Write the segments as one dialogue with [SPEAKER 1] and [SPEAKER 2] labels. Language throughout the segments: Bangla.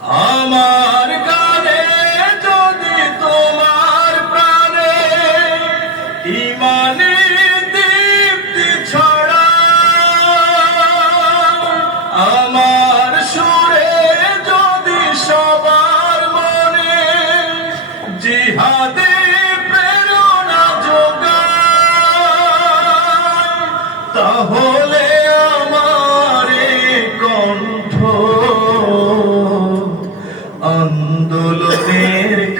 [SPEAKER 1] আমার কানে যদি তোমার প্রাণে ইমানে দীপ্তি ছড়া আমার সুরে যদি সবার মনে জিহাদে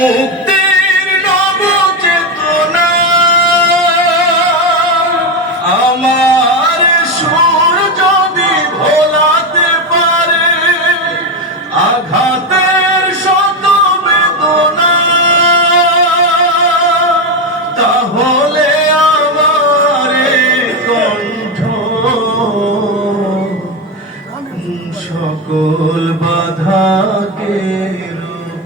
[SPEAKER 1] মুক্তির নব চেতনা আমার সুর যদি পারে, আঘাতের শত বেদনা। তাহলে আমার কণ্ঠ সকল বাধাকে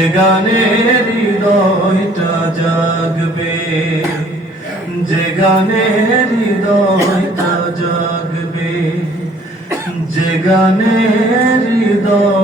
[SPEAKER 1] যে গানের হৃদয়টা জাগবে। যে গানের হৃদয়টা জাগবে। যে হৃদয় হৃদয়টা